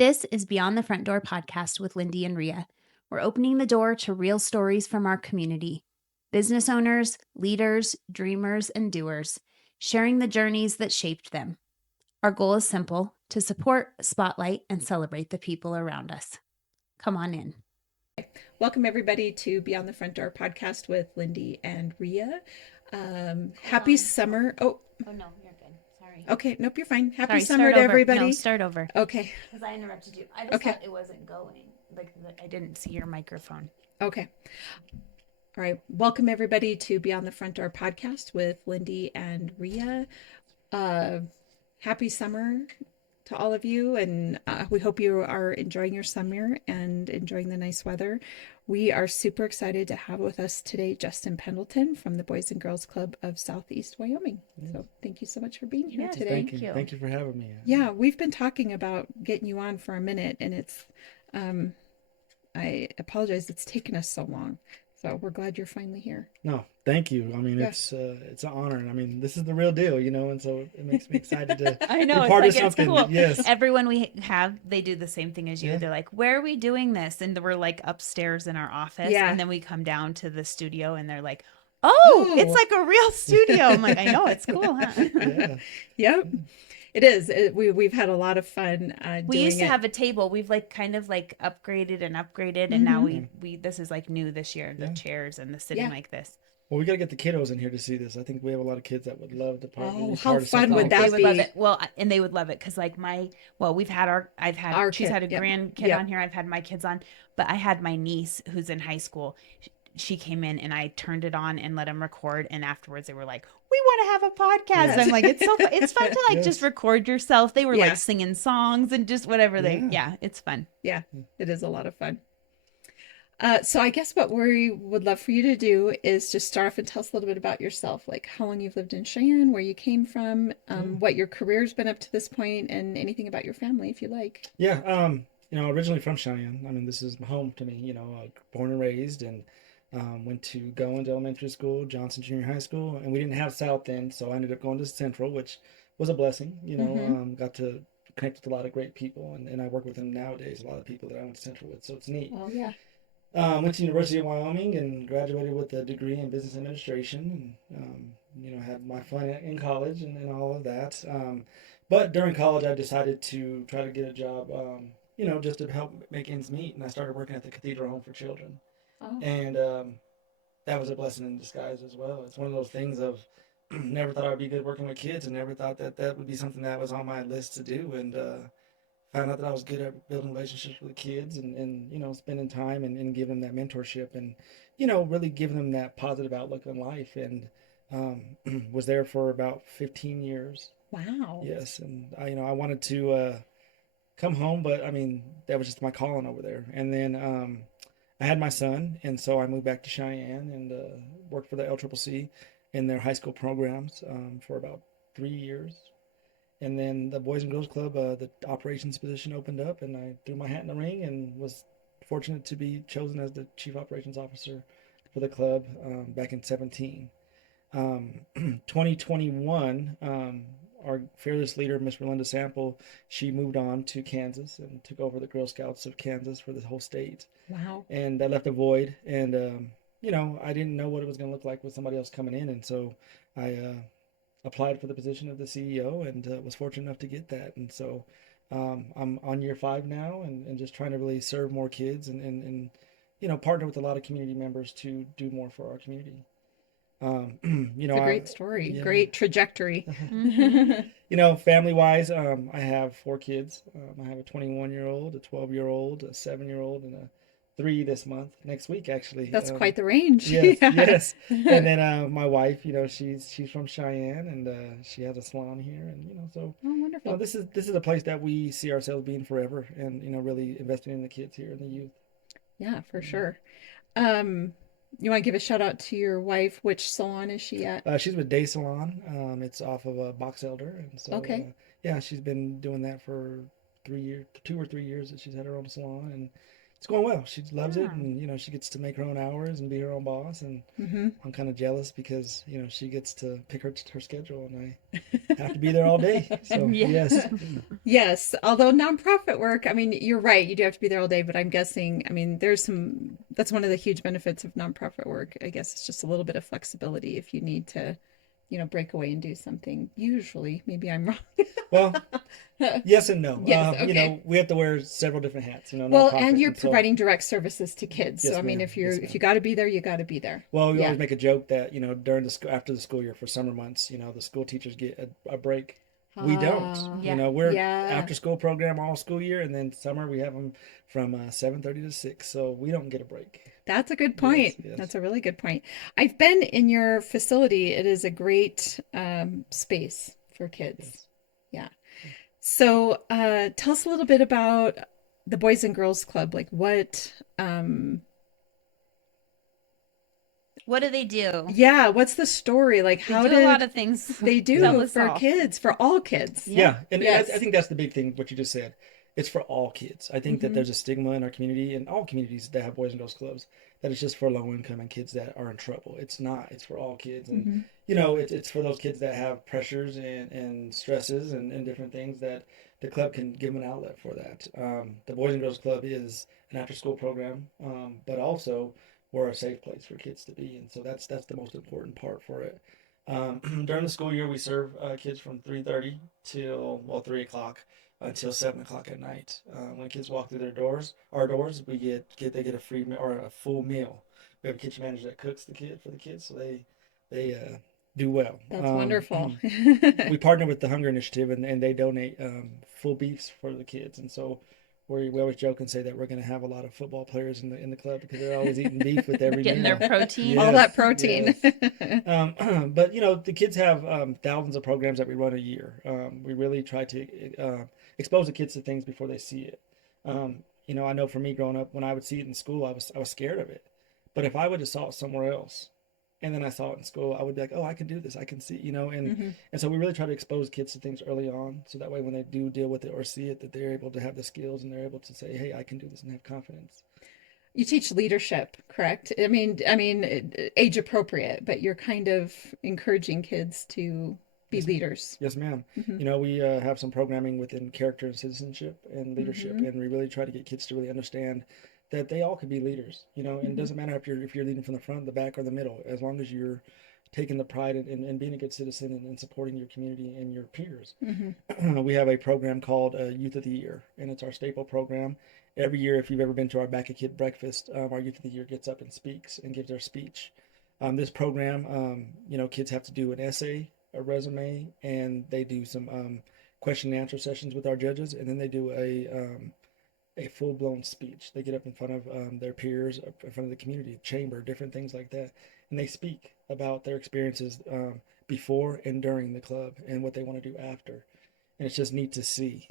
This is Beyond the Front Door podcast with Lindy and Rhea. We're opening the door to real stories from our community. Business owners, leaders, dreamers, and doers, sharing the journeys that shaped them. Our goal is simple: to support, spotlight, and celebrate the people around us. Come on in. Welcome, everybody, to Beyond the Front Door podcast with Lindy and Rhea. Happy summer. Oh, no, you're good. Sorry. Okay. Nope, you're fine. Happy Sorry, summer to everybody. No, start over. Okay. Because I interrupted you. I just thought it wasn't going. Like, I didn't see your microphone. Okay. All right. Welcome, everybody, to Beyond the Front Door podcast with Lindy and Rhea. Happy summer to all of you, and we hope you are enjoying your summer and enjoying the nice weather. We are super excited to have with us today Justin Pendleton from the Boys and Girls Club of Southeast Wyoming. Yes. So thank you so much for being here today. Thank you. Thank you for having me. Yeah, we've been talking about getting you on for a minute, and it's I apologize it's taken us so long. So we're glad you're finally here. No, thank you. I mean, it's an honor. And I mean, this is the real deal, and so it makes me excited to I know, be part of something. It's cool. Yes. Everyone we have, they do the same thing as you. Yeah. They're like, where are we doing this? And we're like upstairs in our office. Yeah. And then we come down to the studio and they're like, oh, it's like a real studio. I'm like, I know, it's cool, huh? Yeah. Yep. It is. We've had a lot of fun we used to have a table. We've kind of upgraded and and now we this is new this year, the chairs and the sitting like this. Well, we got to get the kiddos in here to see this. I think we have a lot of kids that would love to be how fun would that be? They would love it. Well, and they would love it because we've had she's had a grandkid on here. I've had my kids on, but I had my niece who's in high school. She came in and I turned it on and let them record. And afterwards they were like, we want to have a podcast. Yes. I'm like, it's fun to just record yourself. They were singing songs and just whatever it's fun. Yeah, it is a lot of fun. So I guess what we would love for you to do is just start off and tell us a little bit about yourself, like how long you've lived in Cheyenne, where you came from, what your career's been up to this point, and anything about your family, if you like. Yeah. Originally from Cheyenne. I mean, this is home to me, born and raised, and went to Goins Elementary School, Johnson Junior High School, and we didn't have South then, so I ended up going to Central, which was a blessing. Got to connect with a lot of great people, and I work with them nowadays, a lot of people that I went to Central with, so it's neat. Oh, yeah. Went to University of Wyoming and graduated with a degree in business administration, and had my fun in college and all of that. But during college, I decided to try to get a job, just to help make ends meet, and I started working at the Cathedral Home for Children. Oh. And that was a blessing in disguise as well. It's one of those things of never thought I would be good working with kids, and never thought that would be something that was on my list to do. And found out that I was good at building relationships with kids and spending time and giving them that mentorship and, really giving them that positive outlook on life. And was there for about 15 years. Wow. Yes. And I wanted to come home, but I mean, that was just my calling over there. And then I had my son, and so I moved back to Cheyenne and worked for the LCCC in their high school programs for about 3 years. And then the Boys and Girls Club, the operations position opened up, and I threw my hat in the ring and was fortunate to be chosen as the Chief Operations Officer for the club back in 2017. 2021, our fearless leader, Miss Relinda Sample, she moved on to Kansas and took over the Girl Scouts of Kansas for the whole state. Wow. And that left a void. And, I didn't know what it was going to look like with somebody else coming in. And so I applied for the position of the CEO and was fortunate enough to get that. And so I'm on year 5 now and just trying to really serve more kids and partner with a lot of community members to do more for our community. It's a great story, great trajectory. Family wise, I have 4 kids. I have a 21-year-old, a 12-year-old, a 7-year-old, and a 3 this month, next week actually. That's quite the range. Yes, yes. And then my wife, she's from Cheyenne and she has a salon here, and so. Oh, wonderful. This is a place that we see ourselves being forever, and really investing in the kids here and the youth. Yeah, for sure. You want to give a shout out to your wife? Which salon is she at? She's with Day Salon. It's off of Box Elder, and so she's been doing that for 3 years, 2 or 3 years that she's had her own salon, and It's going well. She loves it, and she gets to make her own hours and be her own boss. And I'm kind of jealous because she gets to pick her schedule, and I have to be there all day. So yes, yes. Although nonprofit work, I mean, you're right. You do have to be there all day, but I'm guessing, I mean, that's one of the huge benefits of nonprofit work. I guess it's just a little bit of flexibility if you need to, break away and do something. Usually, maybe I'm wrong. Well, yes and no. Yes, okay. We have to wear several different hats. Well, nonprofit, and you're so, providing direct services to kids. yes, So I mean, ma'am. if Yes, you ma'am. got to be there, you got to be there. Well, we Yeah. always make a joke that during after the school year for summer months, the school teachers get a break. We don't. Yeah. We're Yeah. after school program all school year, and then summer we have them from 7:30 to 6, so we don't get a break. That's a good point. Yes. That's a really good point. I've been in your facility. It is a great space for kids. Yes. Yeah. So tell us a little bit about the Boys and Girls Club. Like what What do they do? yeah, what's the story? Like They how do did a lot of things. they do Tell us for all. kids, for all kids? Yeah, and Yes. I think that's the big thing, what you just said. It's for all kids. I think that Mhm. there's a stigma in our community, and all communities that have Boys and Girls Clubs, that it's just for low income and kids that are in trouble. It's not. It's for all kids. And, Mhm. it's for those kids that have pressures and stresses and different things that the club can give them an outlet for that. The Boys and Girls Club is an after school program, but also we're a safe place for kids to be. And so that's the most important part for it. During the school year, we serve kids from 3:30 till 3 o'clock until 7 o'clock at night. When kids walk through our doors, they get a free or a full meal. We have a kitchen manager that cooks for the kids, so they do well. That's wonderful. We partner with the Hunger Initiative, and they donate full beefs for the kids, and so we always joke and say that we're going to have a lot of football players in the club because they're always eating beef with every Getting meal. their protein. All that protein. Yes. But the kids have thousands of programs that we run a year. We really try to expose the kids to things before they see it. I know for me growing up, when I would see it in school, I was scared of it. But if I would have saw it somewhere else, and then I saw it in school, I would be like, oh, I can do this. I can see, and so we really try to expose kids to things early on, so that way when they do deal with it or see it, that they're able to have the skills and they're able to say, hey, I can do this, and have confidence. You teach leadership, correct? I mean, age appropriate, but you're kind of encouraging kids to be Yes, leaders. Yes, ma'am. Mhm. We have some programming within character and citizenship and leadership, Mhm. and we really try to get kids to really understand that they all could be leaders. And it doesn't matter if you're leading from the front, the back, or the middle, as long as you're taking the pride in being a good citizen and supporting your community and your peers. Mhm. We have a program called Youth of the Year, and it's our staple program. Every year, if you've ever been to our Back a Kid breakfast, our Youth of the Year gets up and speaks and gives their speech. This program, kids have to do an essay, a resume, and they do some question and answer sessions with our judges, and then they do a full blown speech. They get up in front of their peers, up in front of the community, chamber, different things like that, and they speak about their experiences before and during the club and what they want to do after. And it's just neat to see.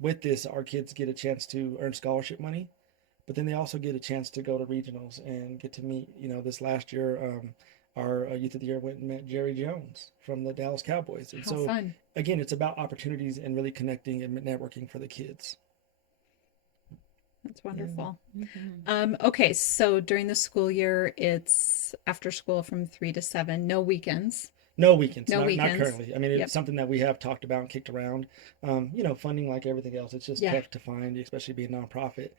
With this, our kids get a chance to earn scholarship money, but then they also get a chance to go to regionals and get to meet. This last year, our Youth of the Year went and met Jerry Jones from the Dallas Cowboys. And How so, fun. again, it's about opportunities and really connecting and networking for the kids. That's wonderful. Mhm. Okay, so during the school year, it's after school from 3 to 7, no weekends. No weekends, No not weekends. currently. I mean, it's Yep. something that we have talked about and kicked around. Funding, like everything else, it's just Yeah. tough to find, especially being a nonprofit.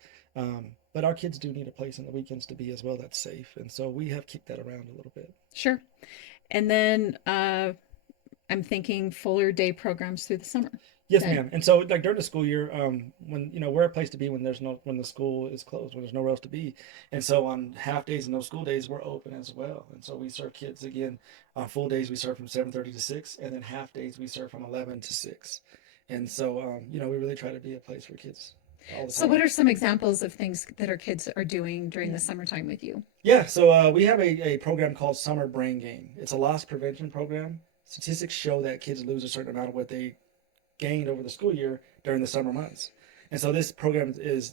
But our kids do need a place on the weekends to be as well that's safe. And so we have kicked that around a little bit. Sure. And then I'm thinking fuller day programs through the summer. Yes, Okay. ma'am. And so, like during the school year, when we're a place to be when when the school is closed, when there's nowhere else to be, and so on half days and those school days, we're open as well. And so we serve kids again. On full days, we serve from 7:30 to 6, and then half days we serve from 11 to 6. And so, we really try to be a place for kids all the So time. what are some examples of things that our kids are doing during the summertime with you? Yeah, so we have a program called Summer Brain Gain. It's a loss prevention program. Statistics show that kids lose a certain amount of what they gained over the school year during the summer months. And so this program is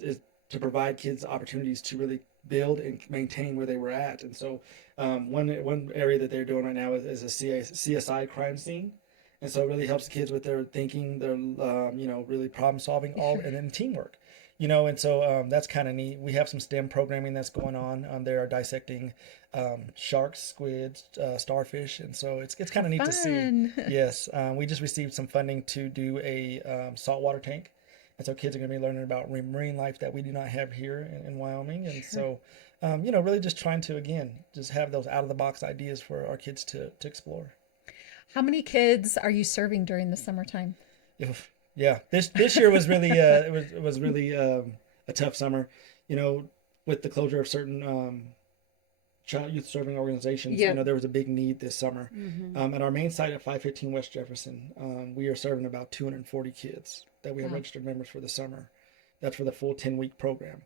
to provide kids opportunities to really build and maintain where they were at. And so one area that they're doing right now is a CSI crime scene. And so it really helps the kids with their thinking, their really problem solving, all, and then teamwork. And so that's kind of neat. We have some STEM programming that's going on. They are dissecting sharks, squids, starfish, and so it's kind of neat to see. Fun. Yes, we just received some funding to do a saltwater tank, and so kids are going to be learning about marine life that we do not have here in Wyoming, and so really just trying to again just have those out of the box ideas for our kids to explore. How many kids are you serving during the summertime? Yeah, this year was really it was really a tough summer, you know, with the closure of certain child youth serving organizations. Yeah. There was a big need this summer. At our main site at 515 West Jefferson, we are serving about 240 kids that we have Wow. registered members for the summer. That's for the full 10-week program.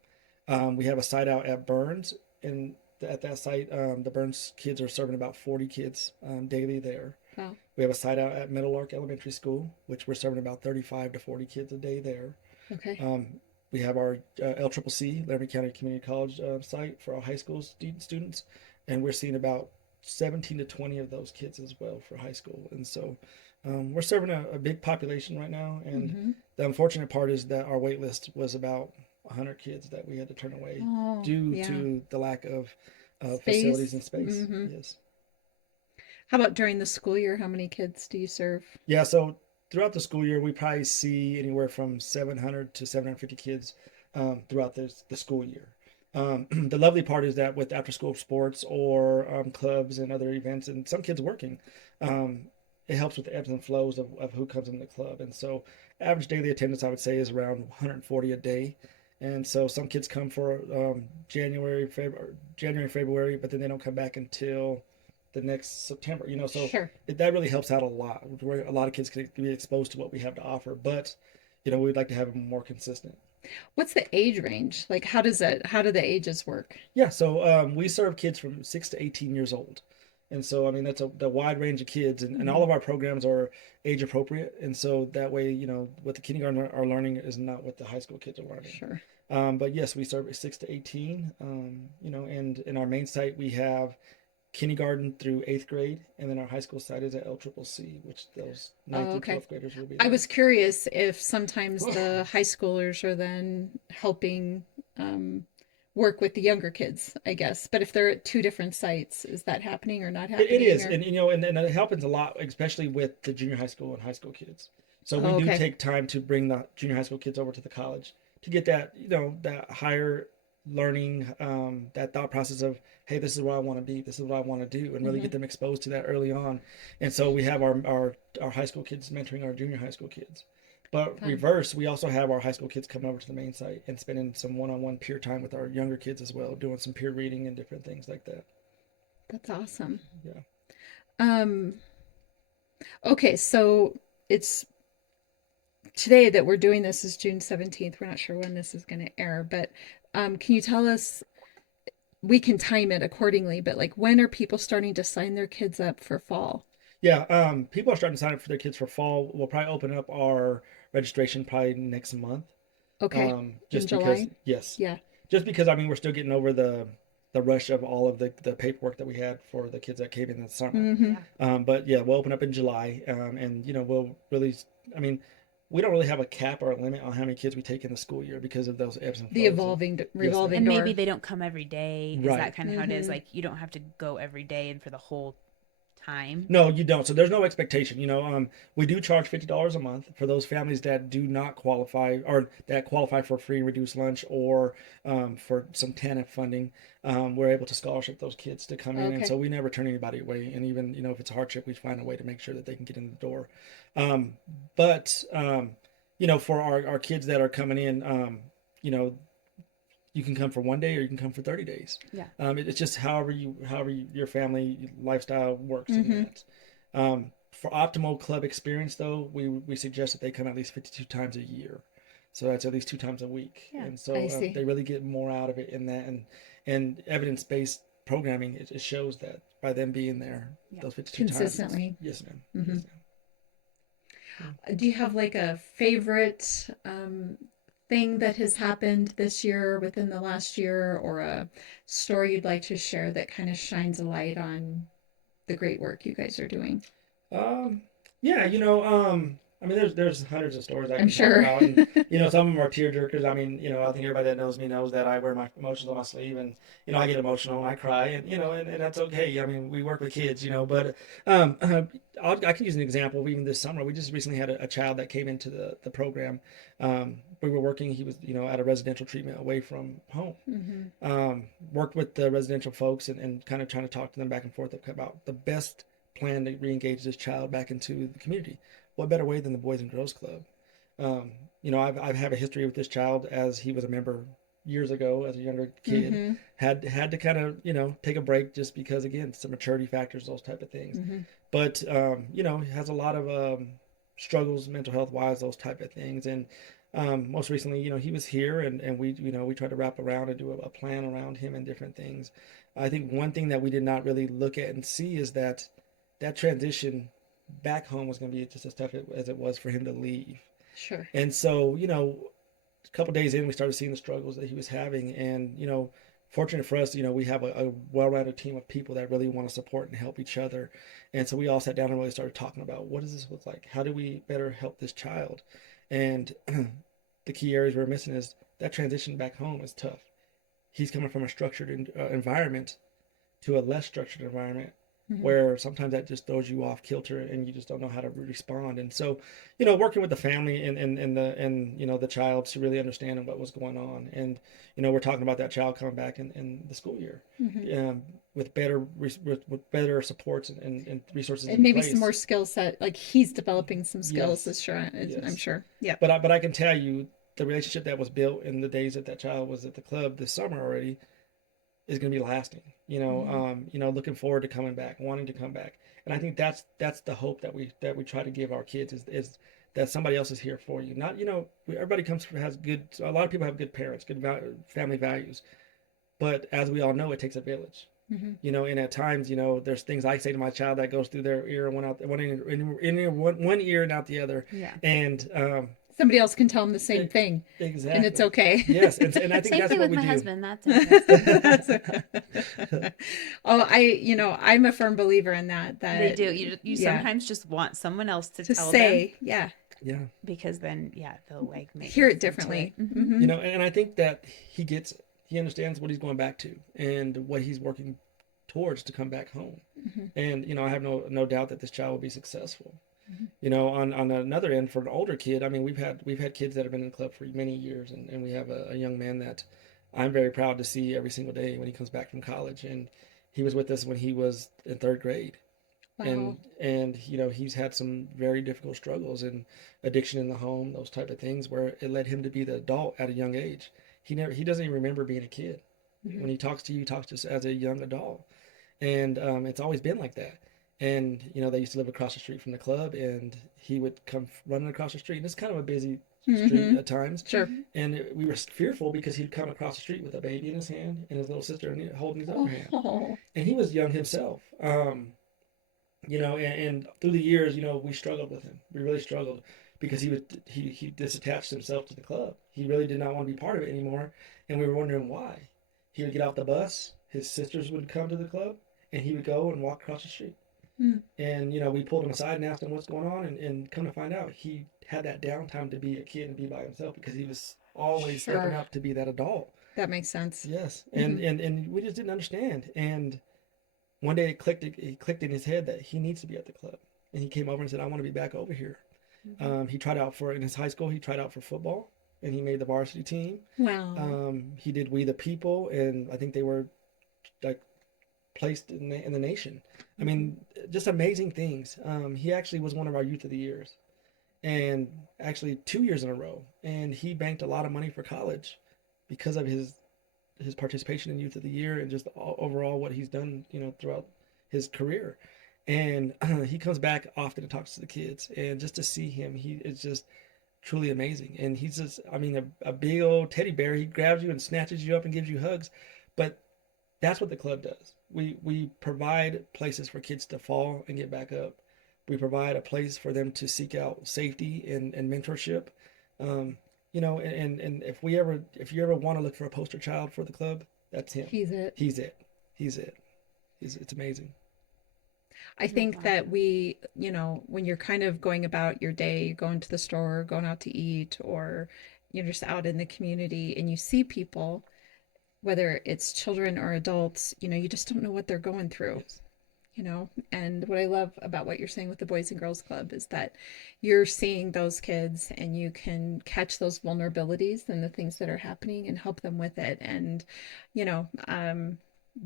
We have a site out at Burns, and at that site, the Burns kids are serving about 40 kids daily there. Wow. We have a site out at Middle Ark Elementary School, which we're serving about 35 to 40 kids a day there. Okay. We have our LCCC, Laramie County Community College site for our high school students, and we're seeing about 17 to 20 of those kids as well for high school. And so we're serving a big population right now. And the unfortunate part is that our wait list was about 100 kids that we had to turn away due to the lack of facilities and space. Yes. How about during the school year? How many kids do you serve? Yeah, so throughout the school year, we probably see anywhere from 700 to 750 kids throughout the school year. The lovely part is that with after school sports or clubs and other events, and some kids working, it helps with the ebbs and flows of who comes in the club. And so average daily attendance, I would say, is around 140 a day. And so some kids come for January, February, but then they don't come back until the next September, so Sure. that really helps out a lot, where a lot of kids can be exposed to what we have to offer, but we'd like to have them more consistent. What's the age range? Like, how do the ages work? Yeah, so we serve kids from 6 to 18 years old, and so I mean that's the wide range of kids, and all of our programs are age appropriate, and so that way what the kindergarten are learning is not what the high school kids are learning. Sure. But yes, we serve 6 to 18, and in our main site we have kindergarten through 8th grade, and then our high school site is at LCCC, which those 9th through 12th graders will be there. I was curious if sometimes the high schoolers are then helping work with the younger kids, I guess. But if they're at two different sites, is that happening or not happening? It is, or... and it happens a lot, especially with the junior high school and high school kids. So we do take time to bring the junior high school kids over to the college to get that that higher learning, that thought process of, hey, this is what I want to be, this is what I want to do, and really get them exposed to that early on. And so we have our high school kids mentoring our junior high school kids. But reverse, we also have our high school kids coming over to the main site and spending some one-on-one peer time with our younger kids as well, doing some peer reading and different things like that. That's awesome. Yeah. Okay, so it's today that we're doing this is June 17th. We're not sure when this is going to air, but can you tell us, we can time it accordingly, but like when are people starting to sign their kids up for fall? Yeah, people are starting to sign up for their kids for fall. We'll probably open up our registration probably next month. Okay. Just in because, July? yes. Yeah. Just because, I mean, we're still getting over the rush of all of the paperwork that we had for the kids that came in the summer. But yeah, we'll open up in July, and we'll really, I mean, we don't really have a cap or a limit on how many kids we take in the school year because of those ebbs and flows. The evolving, revolving and door. maybe they don't come every day. Is Right. that kind of how it is? Like you don't have to go every day and for the whole time. No, you don't. So there's no expectation. We do charge $50 a month for those families that do not qualify or that qualify for free and reduced lunch or for some TANF funding. We're able to scholarship those kids to come in, and so we never turn anybody away. And even if it's a hardship, we find a way to make sure that they can get in the door. But for our kids that are coming in, you can come for one day or you can come for 30 days. Yeah. It's just however your family lifestyle works in that. For optimal club experience, though, we suggest that they come at least 52 times a year. So that's at least 2 times a week. Yeah, and so they really get more out of it in that. And evidence-based programming, it shows that by them being there, those 52 consistently. times. Yes, ma'am. Mm-hmm. Yes, ma'am. Do you have like a favorite thing that has happened this year within the last year, or a story you'd like to share that kind of shines a light on the great work you guys are doing? Yeah, I mean, there's hundreds of stories I I'm can talk sure. about, and some of them are tear jerkers. I mean, I think everybody that knows me knows that I wear my emotions on my sleeve, and I get emotional and I cry, and and that's okay. I mean, we work with kids, but um, I can use an example. Even this summer, we just recently had a child that came into the program. We were working. He was at a residential treatment away from home. Worked with the residential folks and kind of trying to talk to them back and forth about the best plan to re-engage this child back into the community. What better way than the Boys and Girls Club? I've had a history with this child as he was a member years ago as a younger kid. Had to kind of take a break just because again some maturity factors, those type of things. But has a lot of struggles mental health wise, those type of things. And most recently, he was here and we tried to wrap around and do a plan around him and different things. I think one thing that we did not really look at and see is that transition back home was going to be just as tough as it was for him to leave. Sure. And so, a couple days in, we started seeing the struggles that he was having. And, fortunate for us, we have a well-rounded team of people that really want to support and help each other. And so we all sat down and really started talking about what does this look like? How do we better help this child? And the key areas we're missing is that transition back home is tough. He's coming from a structured environment to a less structured environment. Where sometimes that just throws you off kilter and you just don't know how to respond. And so, working with the family and the child to really understand what was going on. And, we're talking about that child coming back in the school year with better supports and resources. And maybe some more skill set, like he's developing some skills, I'm sure. Yeah. But I can tell you the relationship that was built in the days that child was at the club this summer already is going to be lasting, looking forward to coming back, wanting to come back. And I think that's the hope that we try to give our kids is that somebody else is here for you. Not, everybody a lot of people have good parents, good family values, but as we all know, it takes a village, and at times, there's things I say to my child that goes through their ear and one ear and out the other. Yeah. And, somebody else can tell them the same thing. Exactly. And it's okay. Yes. And I think same that's thing what with we my do. husband. I'm a firm believer in that They do. You sometimes just want someone else to tell say, them. Yeah. Because then, they'll hear it differently. And I think that he understands what he's going back to and what he's working towards to come back home. And, I have no doubt that this child will be successful. On another end, for an older kid, I mean, we've had kids that have been in the club for many years, and we have a young man that I'm very proud to see every single day when he comes back from college. And he was with us when he was in third grade. Wow. And he's had some very difficult struggles and addiction in the home, those type of things, where it led him to be the adult at a young age. He doesn't even remember being a kid. When he talks to you, he talks to us as a young adult. And it's always been like that. And, they used to live across the street from the club, and he would come running across the street. And it's kind of a busy street at times. Sure. And we were fearful because he'd come across the street with a baby in his hand and his little sister holding his other hand. And he was young himself. And through the years, we struggled with him. We really struggled because he disattached himself to the club. He really did not want to be part of it anymore. And we were wondering why. He would get off the bus, his sisters would come to the club, and he would go and walk across the street. And, we pulled him aside and asked him what's going on. And come to find out, he had that downtime to be a kid and be by himself because he was always stepping up to be that adult. That makes sense. Yes. And we just didn't understand. And one day it clicked in his head that he needs to be at the club. And he came over and said, I want to be back over here. He tried out in his high school, he tried out for football, and he made the varsity team. Wow. He did We the People, and I think they were like placed in the nation. I mean, just amazing things. He actually was one of our Youth of the Years, and actually 2 years in a row. And he banked a lot of money for college because of his participation in Youth of the Year and just overall what he's done, throughout his career. And he comes back often and talks to the kids, and just to see him, he is just truly amazing. And he's just, a big old teddy bear. He grabs you and snatches you up and gives you hugs. But that's what the club does. We provide places for kids to fall and get back up. We provide a place for them to seek out safety and mentorship. And if you ever want to look for a poster child for the club, that's him. He's it. It's amazing. I think that we, when you're kind of going about your day, going to the store, going out to eat, or you're just out in the community and you see people, whether it's children or adults, you just don't know what they're going through. Yes. And what I love about what you're saying with the Boys and Girls Club is that you're seeing those kids and you can catch those vulnerabilities and the things that are happening and help them with it. And, you know,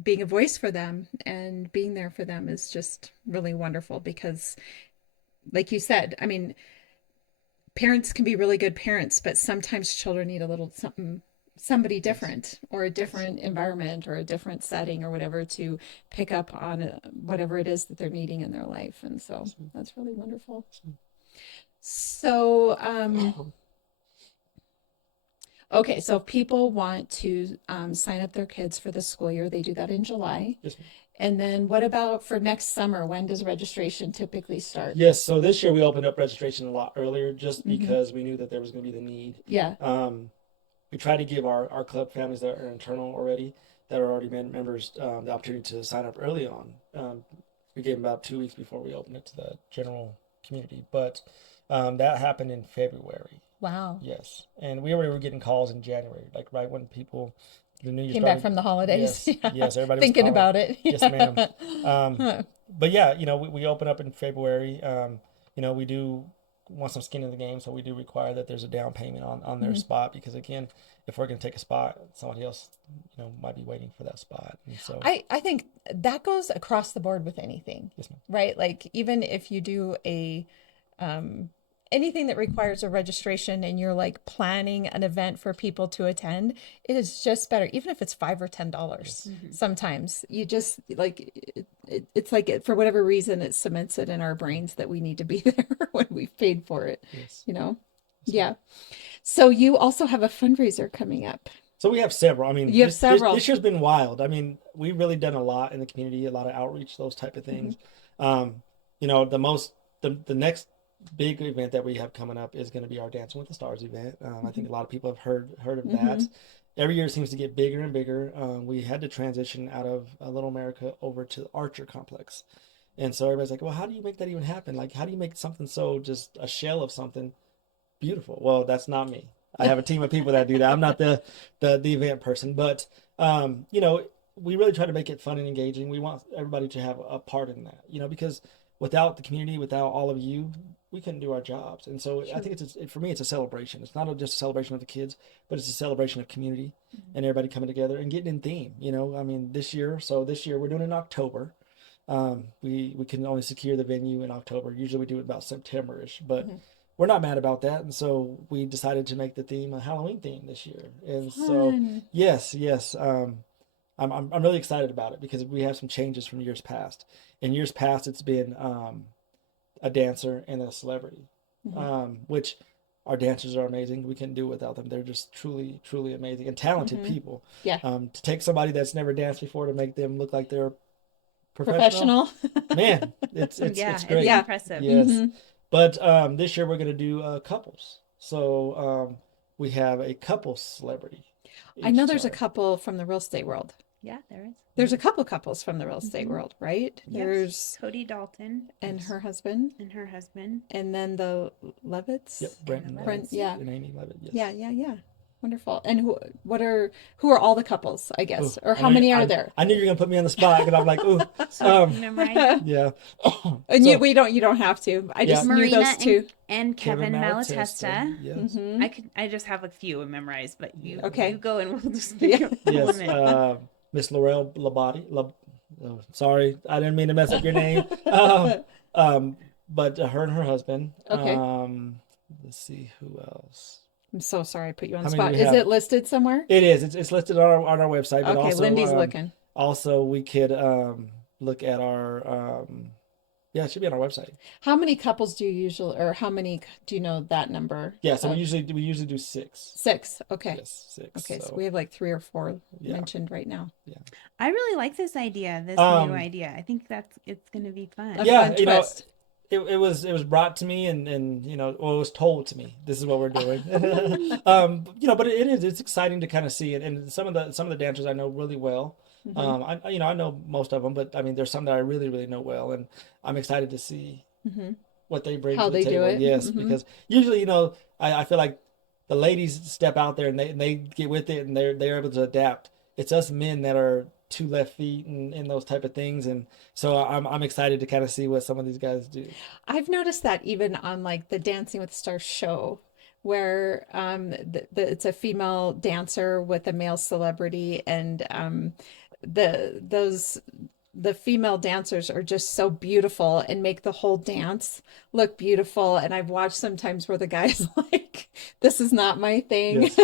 being a voice for them and being there for them is just really wonderful because, like you said, I mean, parents can be really good parents, but sometimes children need a little somebody different or a different environment or a different setting or whatever to pick up on whatever it is that they're needing in their life. And so that's really wonderful. So, okay, so if people want to sign up their kids for the school year, they do that in July. Yes, ma'am. And then what about for next summer? When does registration typically start? Yes, so this year we opened up registration a lot earlier just because we knew that there was going to be the need. Yeah. We try to give our club families that are internal already, that are already members, the opportunity to sign up early on. We gave them about 2 weeks before we opened it to the general community, but that happened in February. Wow. Yes, and we already were getting calls in January, like right when people the new year Came started. back from the holidays. Yes, yes, everybody was thinking calling. about it. Yes, ma'am. But yeah, we open up in February. We do want some skin in the game, so we do require that there's a down payment on their spot because again, if we're going to take a spot, somebody else might be waiting for that spot. And so I think that goes across the board with anything. Yes, ma'am. Right? Like even if you do a anything that requires a registration and you're like planning an event for people to attend, it is just better, even if it's $5 or $10. Sometimes you just like it's like for whatever reason it cements it in our brains that we need to be there when we've paid for it. Yes. Yeah. So you also have a fundraiser coming up. So we have several. I mean, you have several. This year's been wild. I mean, we've really done a lot in the community, a lot of outreach, those type of things. The next big event that we have coming up is going to be our Dancing with the Stars event. I think a lot of people have heard of that. Every year it seems to get bigger and bigger. We had to transition out of Little America over to the Archer complex. And so everybody's like, well, how do you make that even happen? Like, how do you make something so just a shell of something beautiful? Well, that's not me. I have a team of people that do that. I'm not the event person, but we really try to make it fun and engaging. We want everybody to have a part in that, because without the community, without all of you, we couldn't do our jobs. And so I think for me, it's a celebration. It's not just a celebration of the kids, but it's a celebration of community and everybody coming together and getting in theme. I mean, this year we're doing it in October. We can only secure the venue in October. Usually we do it about September-ish, but we're not mad about that. And so we decided to make the theme a Halloween theme this year. And so, yes. I'm really excited about it because we have some changes from years past. In years past, it's been a dancer and a celebrity, which our dancers are amazing. We couldn't do it without them. They're just truly, truly amazing and talented people. Yeah. To take somebody that's never danced before to make them look like they're professional. Man, it's great. It's impressive. Yes. But this year we're going to do couples. So we have a couple celebrity. I know there's a couple from the real estate world. Yeah, there is. There's a couple couples from the real estate world, right? Yes. There's Cody Dalton and her husband. And then the Levitts. Yep, Brent, yeah. And Amy Levitt, yes. Yeah. Wonderful. And who are all the couples, I guess? Or how many are there? I knew you were gonna put me on the spot because I'm like, ooh. Yeah. And you don't have to. I just knew those two. And Kevin Malatesta. Yes. I just have a few memorized, but you go and we'll just yes. Miss Laurel Labate. Sorry, I didn't mean to mess up your name. But her and her husband. Okay. Let's see who else. I'm so sorry I put you on the spot. Is it listed somewhere? It is. It's listed on our website. But okay, also, Lindy's looking. Also, we could look at our. It should be on our website. How many couples do you usually, or how many do you know that number? Yeah, so we usually do 6. 6. Okay. Yes, 6. Okay, so we have like 3 or 4 mentioned right now. Yeah. I really like this idea. This new idea. I think it's going to to be fun. Fun twist. It was brought to me and it was told to me this is what we're doing. But it's exciting to kind of see it, and some of the dancers I know really well. I know most of them, but I mean, there's some that I really, really know well, and I'm excited to see what they bring How to the they do table. it. Yes, because usually, I feel like the ladies step out there and they get with it and they're able to adapt. It's us men that are two left feet and those type of things, and so I'm excited to kind of see what some of these guys do. I've noticed that even on like the Dancing with the Stars show, where it's a female dancer with a male celebrity, and those the female dancers are just so beautiful and make the whole dance look beautiful. And I've watched sometimes where the guy's like, "This is not my thing. Yes.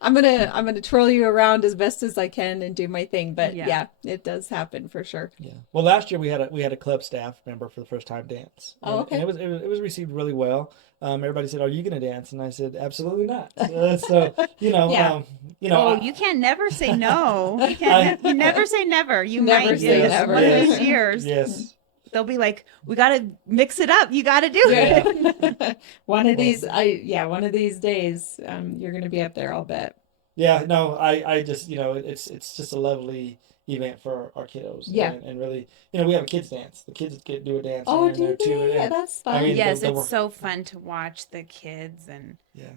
I'm gonna twirl you around as best as I can and do my thing." But Yeah. yeah, it does happen for sure. Yeah. Well, last year we had a club staff member for the first time dance, Oh, okay. and it was received really well. Everybody said, "Are you going to dance?" And I said, "Absolutely not." Yeah. Oh, you can never say no. You can't. You never say never. You Never might. say in never. One of Yes. these years, Yes. they'll be like, "We got to mix it up. You got to do Yeah. it." One of these days, you're gonna be up there, I'll bet. Yeah, no, I just, it's just a lovely event for our kiddos. Yeah. And really, we have a kids dance. The kids get do a dance Oh, in there do too. they? Yeah, And that's fun. I mean, Yes, the it's work- so fun to watch the kids, and yeah.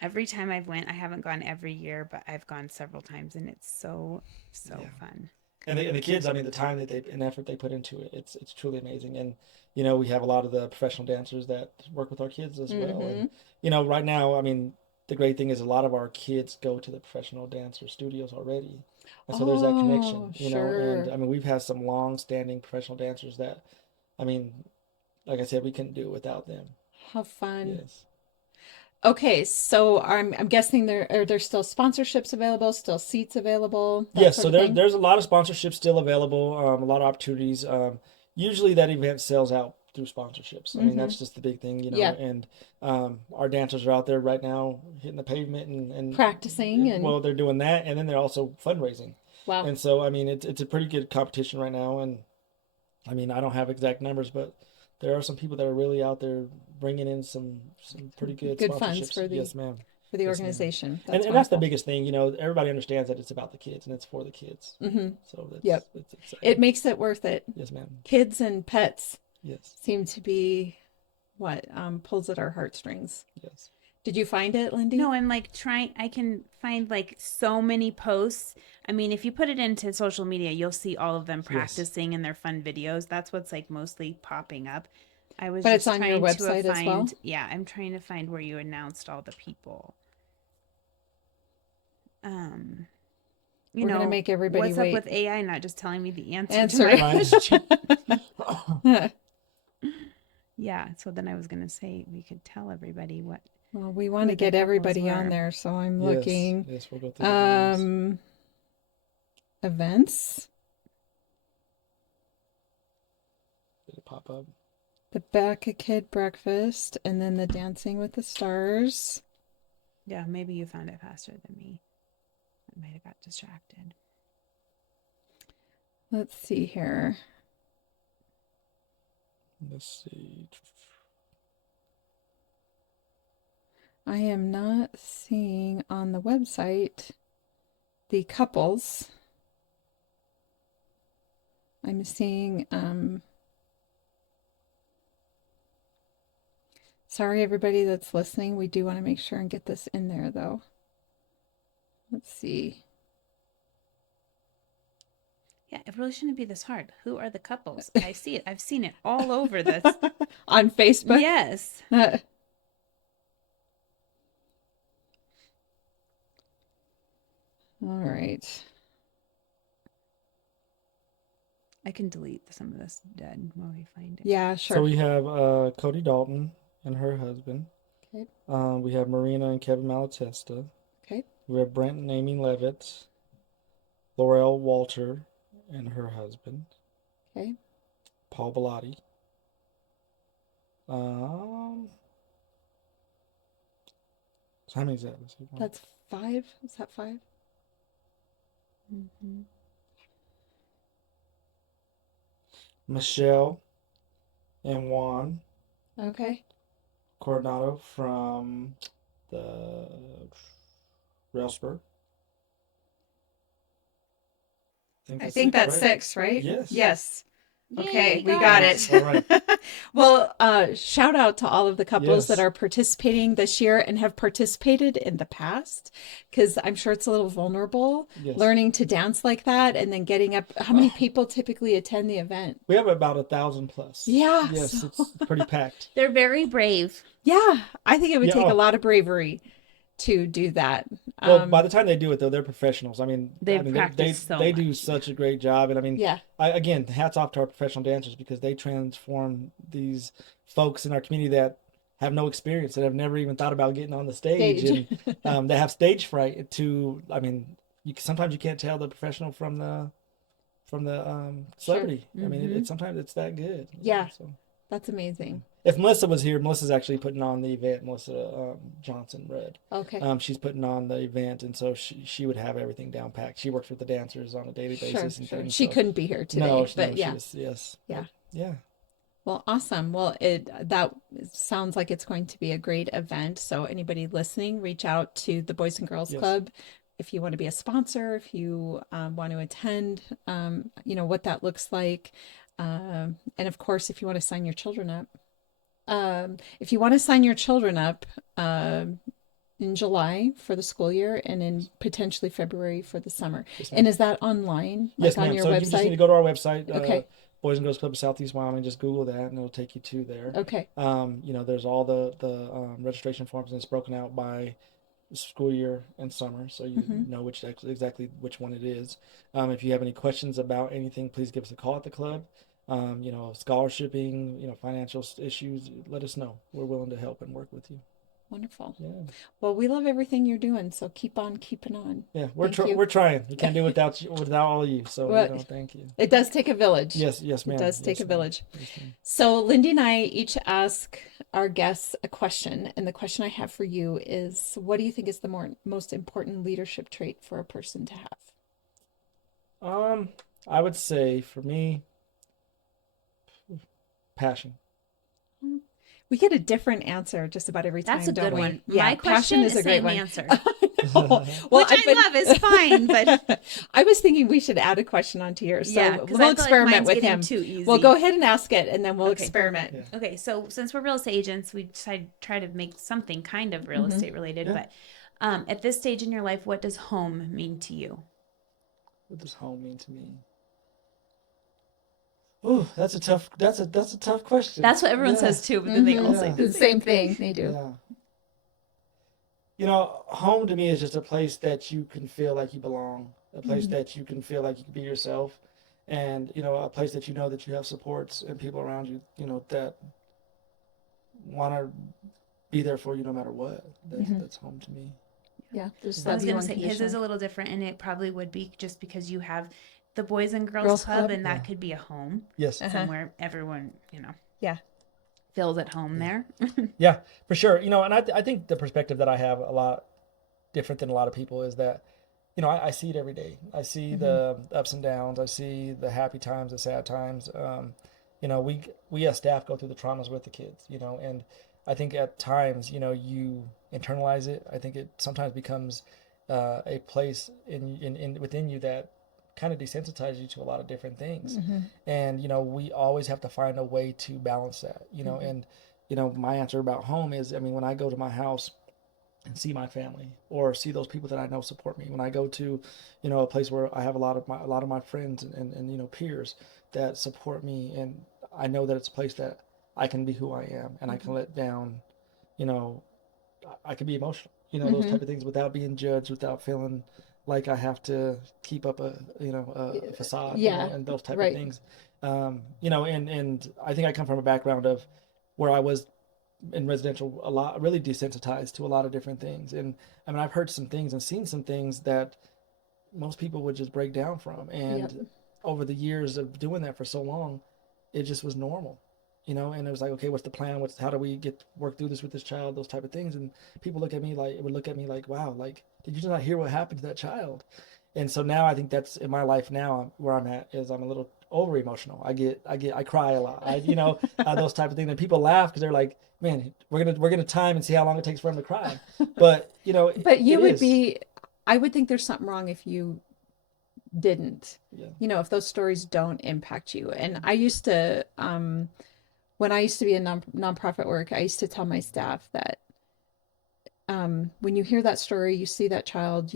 every time I've went, I haven't gone every year, but I've gone several times, and it's so Yeah. fun. And the kids, I mean, the time that and effort they put into it, it's truly amazing. And we have a lot of the professional dancers that work with our kids as well. And right now, I mean, the great thing is a lot of our kids go to the professional dancer studios already, and so there's that connection. Sure. And I mean, we've had some long-standing professional dancers that, I mean, like I said, we couldn't do it without them. How fun. Yes. Okay, so I'm guessing there's still sponsorships available, still seats available. That Yes, sort so of there's thing? there's a lot of sponsorships still available, a lot of opportunities. Usually that event sells out through sponsorships. I mean, that's just the big thing. Yeah. And our dancers are out there right now hitting the pavement and Practicing and well, they're doing that, and then they're also fundraising. wow. And so, I mean, it's a pretty good competition right now. And I mean, I don't have exact numbers, but there are some people that are really out there bringing in some pretty good funds sponsorships. for the Yes, ma'am. for the Yes, ma'am. organization. And that's the wonderful. biggest thing. Everybody understands that it's about the kids and it's for the kids. So that's Yep. it's exciting. It makes it worth it. Yes, ma'am. Kids and pets Yes. seem to be what pulls at our heartstrings. Yes. Did you find it, Lindy? No, I'm like I can find like so many posts. I mean, if you put it into social media, you'll see all of them practicing and their fun videos. That's what's like mostly popping up. I was But just it's on your trying to website as well? Yeah, I'm trying to find where you announced all the people. We're gonna make everybody what's wait. up with AI not just telling me the answer Answer. to my Right. question? Yeah, so then I was gonna say we could tell everybody what. Well, we want to the get couples everybody on were. there, so I'm Yes. looking. Yes, we'll go through the names. Events, Did it pop up? the Becca Kid Breakfast, and then the Dancing with the Stars. Yeah, maybe you found it faster than me. I might have got distracted. Let's see here. Let's see. I am not seeing on the website the couples. I'm seeing sorry everybody that's listening. We do want to make sure and get this in there though. Let's see. Yeah, it really shouldn't be this hard. Who are the couples? I see it. I've seen it all over this. On Facebook? Yes. All right. I can delete some of this dead while we find it. Yeah, So sure. we have Cody Dalton and her husband. Okay. We have Marina and Kevin Malatesta. Okay. We have Brent and Amy Levitt. Laurel Walter and her husband. Okay. Paul Bellotti. So how many is that? Let's see. That's 5. Is that 5? Mm-hmm. Michelle and Juan Okay. Coronado from the Railspur. I think that's right? 6, right? Yes. Yes. Okay, Yay, we got it. All right. Well, shout out to all of the couples that Yes. are participating this year and have participated in the past, because I'm sure it's a little vulnerable Yes. learning to dance like that and then getting up. How many people typically attend the event? We have about 1,000 plus. Yeah, Yes, so- it's pretty packed. They're very brave. Yeah, I think it would Yeah, take a oh. lot of bravery to do that. Well, by the time they do it, though, they're professionals. They they practice so they do much. such a great job, and I mean, Yeah. again, hats off to our professional dancers because they transform these folks in our community that have no experience, that have never even thought about getting on the stage, and they have stage fright. I mean, sometimes you can't tell the professional from the celebrity. Sure. I mean, sometimes it's that good. Yeah. So. That's amazing. If Melissa was here, Melissa's actually putting on the event. Melissa Johnson Red. Okay. She's putting on the event, and so she would have everything down packed. She works with the dancers on a daily basis and Sure. things. She so. couldn't be here today, No, but no, yeah. she was, yes. Yeah. Yeah. Well, awesome. Well, that sounds like it's going to be a great event. So anybody listening, reach out to the Boys and Girls Yes. Club if you want to be a sponsor, if you want to attend, what that looks like. And of course, if you want to sign your children up. If you want to sign your children up in July for the school year and in potentially February for the summer. Yes, And is that online? Yes, On ma'am. your So website? you just need to go to our website, Okay. Boys and Girls Club of Southeast Wyoming. Just Google that, and it'll take you to there. Okay. There's all the registration forms, and it's broken out by school year and summer, so you know exactly which one it is. If you have any questions about anything, please give us a call at the club. Scholarshiping, financial issues, let us know. We're willing to help and work with you. Wonderful. Yeah. Well, we love everything you're doing, so keep on keeping on. Yeah, Thank you. we're trying. We can't do it without all of you. So Well, thank you. It does take a village. Yes, ma'am. It does take Yes, a ma'am. village. Yes, ma'am. So Lindy and I each ask our guests a question, and the question I have for you is, what do you think is the most important leadership trait for a person to have? I would say for me, passion. We get a different answer just about every time. That's a don't good we? one. Yeah, My passion question is a great same one. answer. Well, Which I love is fine, but I was thinking we should add a question onto yours. So yeah, 'cause we'll I feel experiment like mine's with him. getting too easy. Well, go ahead and ask it, and then we'll Okay. experiment. Yeah. Okay, so since we're real estate agents, we decided to try to make something kind of real estate related. Yeah. But at this stage in your life, what does home mean to you? What does home mean to me? Oh, that's a tough question. That's what everyone Yeah. says too, but then they all say Yeah. the The same thing. They do. Yeah. Home to me is just a place that you can feel like you belong, a place that you can feel like you can be yourself, and a place that that you have supports and people around you, that want to be there for you no matter what. That's home to me. Yeah. Just I love was you going to say his is unconditionally. a little different, and it probably would be just because you have the Boys and Girls, Girls Club, Club? and that Yeah. could be a home Yes. somewhere everyone Yeah. feels at home there. Yeah, for sure. And I think the perspective that I have a lot different than a lot of people is that, I see it every day. I see the ups and downs. I see the happy times, the sad times. We as staff go through the traumas with the kids, and I think at times, you internalize it. I think it sometimes becomes a place in within you that kind of desensitizes you to a lot of different things. And, we always have to find a way to balance that, and, my answer about home is, when I go to my house and see my family or see those people that I know support me, when I go to, a place where I have a lot of my friends and peers that support me, and I know that it's a place that I can be who I am and I can let down, I can be emotional, those type of things without being judged, without feeling like I have to keep up a facade, Yeah, and those type right. of things. And I think I come from a background of where I was in residential a lot, really desensitized to a lot of different things. And I've heard some things and seen some things that most people would just break down from. And over the years of doing that for so long, it just was normal. And it was like, okay, what's the plan? How do we work through this with this child? Those type of things. And people would look at me like, wow, like, did you just not hear what happened to that child? And so now I think that's in my life now where I'm at is I'm a little over emotional. I cry a lot. Those type of things. And people laugh because they're like, man, we're gonna time and see how long it takes for him to cry. But But you would is. be, I would think there's something wrong if you didn't, Yeah. you know, if those stories don't impact you. And I used to, when I used to be in nonprofit work, I used to tell my staff that when you hear that story, you see that child,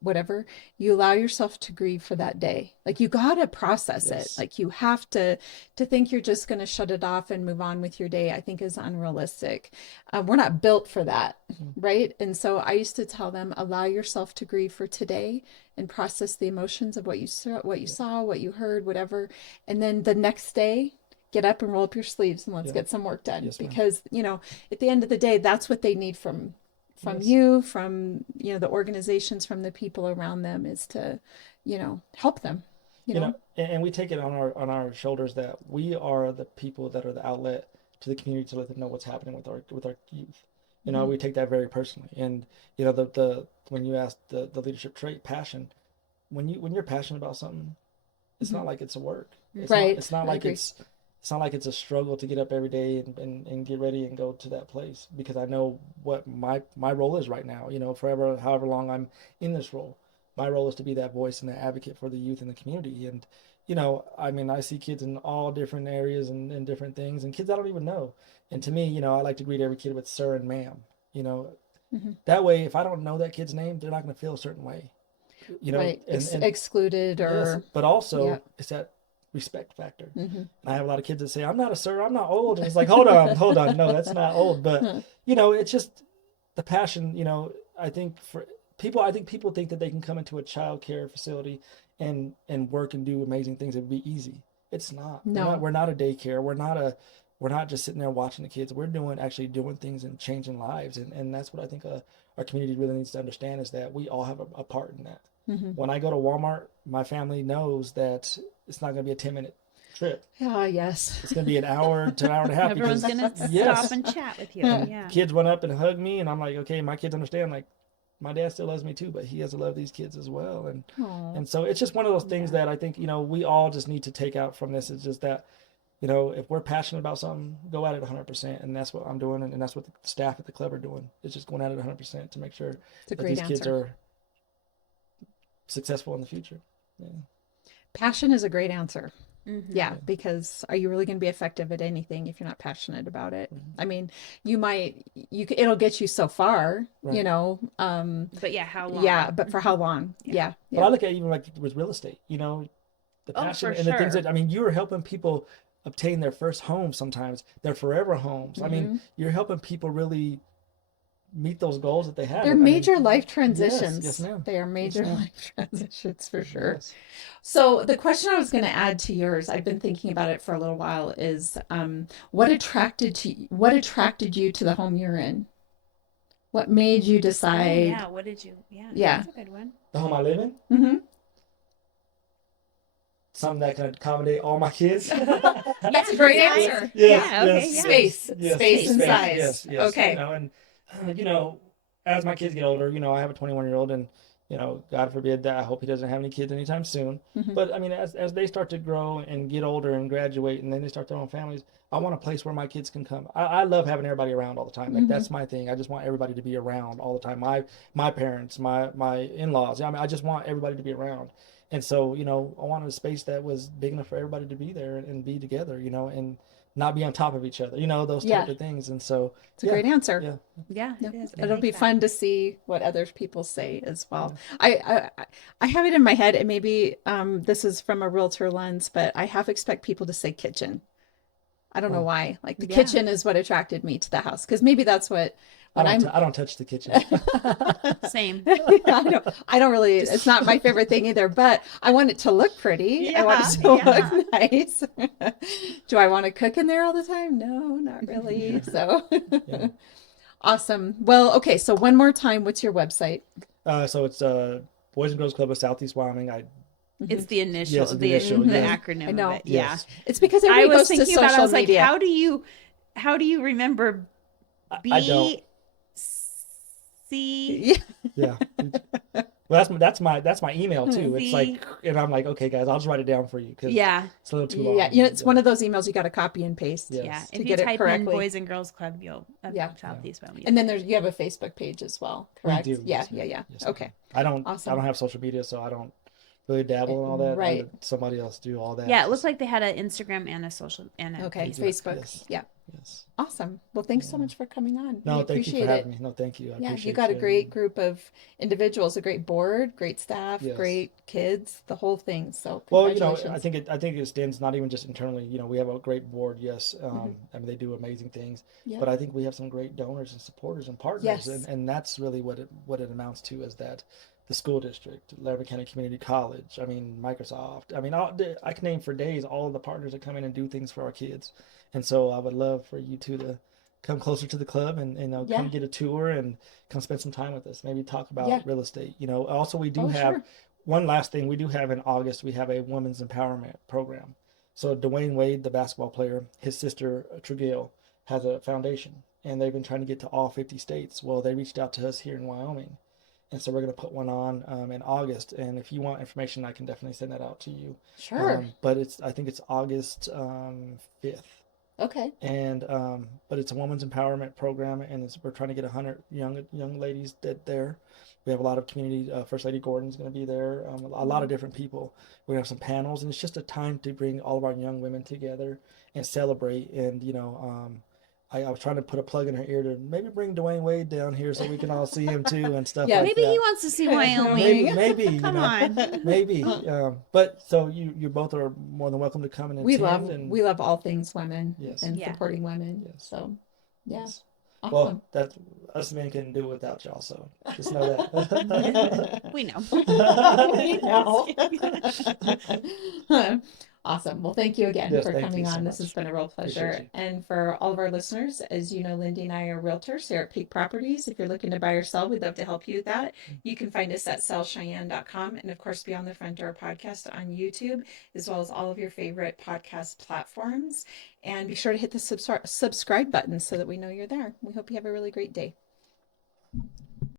whatever, you allow yourself to grieve for that day. Like you got to process it. Yes. Like you have to think you're just going to shut it off and move on with your day, I think is unrealistic. We're not built for that. Right. And so I used to tell them, allow yourself to grieve for today and process the emotions of what you saw, what you heard, whatever. And then the next day, get up and roll up your sleeves and let's get some work done. Yes, because, you know, at the end of the day, that's what they need from Yes. you, from, you know, the organizations, from the people around them, is to, you know, help them, you know? And we take it on our shoulders that we are the people that are the outlet to the community to let them know what's happening with our youth. You know, we take that very personally. And, you know, the when you ask the leadership trait, passion, when you're passionate about something, it's not like it's a work. It's Right. It's not like it's not like it's a struggle to get up every day and get ready and go to that place, because I know what my role is right now. You know, forever, however long I'm in this role, my role is to be that voice and that advocate for the youth in the community. And, you know, I mean, I see kids in all different areas and different things, and kids I don't even know. And to me, you know, I like to greet every kid with sir and ma'am. You know, that way, if I don't know that kid's name, they're not going to feel a certain way. You know, Right. and Excluded or, yes, but also yeah. it's that respect factor. And I have a lot of kids that say, I'm not a sir, I'm not old. And it's like, hold on. No, that's not old. But, you know, it's just the passion. You know, I think people think that they can come into a child care facility and work and do amazing things. It would be easy. It's not. No. We're not a daycare. We're not just sitting there watching the kids. We're actually doing things and changing lives. And that's what I think our community really needs to understand, is that we all have a part in that. When I go to Walmart, my family knows that it's not going to be a 10-minute trip. Yes. It's going to be an hour to an hour and a half. Everyone's going to stop and chat with you. Yeah. Kids went up and hugged me, and I'm like, okay, my kids understand, like, my dad still loves me too, but he has to love these kids as well. And so it's just one of those things that I think, you know, we all just need to take out from this. It's just that, you know, if we're passionate about something, go at it 100%. And that's what I'm doing. And that's what the staff at the club are doing. It's just going at it 100% to make sure that these kids are successful in the future. Yeah. Passion is a great answer. Yeah, because are you really going to be effective at anything if you're not passionate about it? I mean, it'll get you so far, you know. But yeah, how long? Yeah, but for how long? Yeah. But I look at it even like with real estate, you know, the passion and the things that, I mean, you are helping people obtain their first home, sometimes their forever homes. I mean, you're helping people really meet those goals that they have. They're major life transitions. Yes, ma'am. They are major life transitions for sure. Yes. So the question I was going to add to yours, I've been thinking about it for a little while, is what attracted you to the home you're in? What made you decide? Yeah, what did you? Yeah. That's a good one. The home I live in? Mm-hmm. Something that can accommodate all my kids. That's a great answer. Yes. Space and size. Yes. Okay. You know, and you know, as my kids get older, you know, I have a 21-year-old, and you know, God forbid that, I hope he doesn't have any kids anytime soon. But I mean, as they start to grow and get older and graduate, and then they start their own families, I want a place where my kids can come. I love having everybody around all the time. Like that's my thing. I just want everybody to be around all the time. My parents, my in-laws. I mean, I just want everybody to be around. And so, you know, I wanted a space that was big enough for everybody to be there and be together, you know, and not be on top of each other, you know, those type of things. And so it's a great answer. Yeah, it is. It'll be fun to see what other people say as well. I have it in my head, and maybe this is from a realtor lens, but I half expect people to say kitchen. I don't know why. Like the kitchen is what attracted me to the house, because maybe that's what. I don't touch the kitchen. Same. I don't really. It's not my favorite thing either. But I want it to look pretty. I want it to look nice. Do I want to cook in there all the time? No, not really. So awesome. Well, okay. So one more time, what's your website? So it's Boys and Girls Club of Southeast Wyoming. It's the initial, the acronym. I know. Of it. Yeah. It's because I was goes to thinking about it. I was like, media. how do you remember B? C? Yeah. Well, that's my email too. It's like, and I'm like, okay, guys, I'll just write it down for you because it's a little too long. Yeah, you know, it's one of those emails you got to copy and paste. Yes. If you type in Boys and Girls Club, you'll Southeast Wyoming. And then you have a Facebook page as well, correct? We do. Yeah. Yes, Okay. I don't have social media, so I don't really dabble in all that. I Right. let somebody else do all that. Yeah, it looked like they had an Instagram and a social and a Okay, Facebook. Facebook. Yes. Yeah. Yes. Awesome. Well, thanks so Yeah. much for coming on. No, We thank you for appreciate having it. me. No, thank you. I Yeah, you appreciate got a you. great group of individuals, a great board, great staff, Yes. great kids, the whole thing. So Well, congratulations. I think it extends not even just internally. We have a great board. Yes, Mm-hmm. I mean they do amazing things. Yeah. But I think we have some great donors and supporters and partners, Yes. and that's really what it amounts to is that the school district, Laramie County Community College. I mean Microsoft. I mean I can name for days all of the partners that come in and do things for our kids, and so I would love for you two to come closer to the club and Yeah. come get a tour and come spend some time with us. Maybe talk about Yeah. real estate. Also we do Oh, have. sure. One last thing, we do have in August, we have a women's empowerment program. So Dwayne Wade, the basketball player, his sister Trugale has a foundation, and they've been trying to get to all 50 states. Well, they reached out to us here in Wyoming, and so we're going to put one on in August. And if you want information, I can definitely send that out to you. Sure. But I think it's August 5th. Okay. And but it's a women's empowerment program, and we're trying to get 100 young ladies there. We have a lot of community. First Lady Gordon's going to be there. A lot of different people. We have some panels, and it's just a time to bring all of our young women together and celebrate. And I was trying to put a plug in her ear to maybe bring Dwayne Wade down here so we can all see him too and stuff Yeah, like Maybe that. he wants to see Wyoming. Maybe Come on. maybe. But so you both are more than welcome to come and attend. We love all things women Yes. and Yeah. supporting women. Yes. So yeah. Yes. Awesome. Well, that us men couldn't do it without y'all, so just know that. We know. We know. Awesome. Well, thank you again Yes, for thank coming you so on. This much. has been a real pleasure. Appreciate you. And for all of our listeners, as you know, Lindy and I are realtors here at Peak Properties. If you're looking to buy or sell, we'd love to help you with that. You can find us at sellcheyenne.com and, of course, Beyond the Front Door podcast on YouTube, as well as all of your favorite podcast platforms. And be sure to hit the subscribe button so that we know you're there. We hope you have a really great day.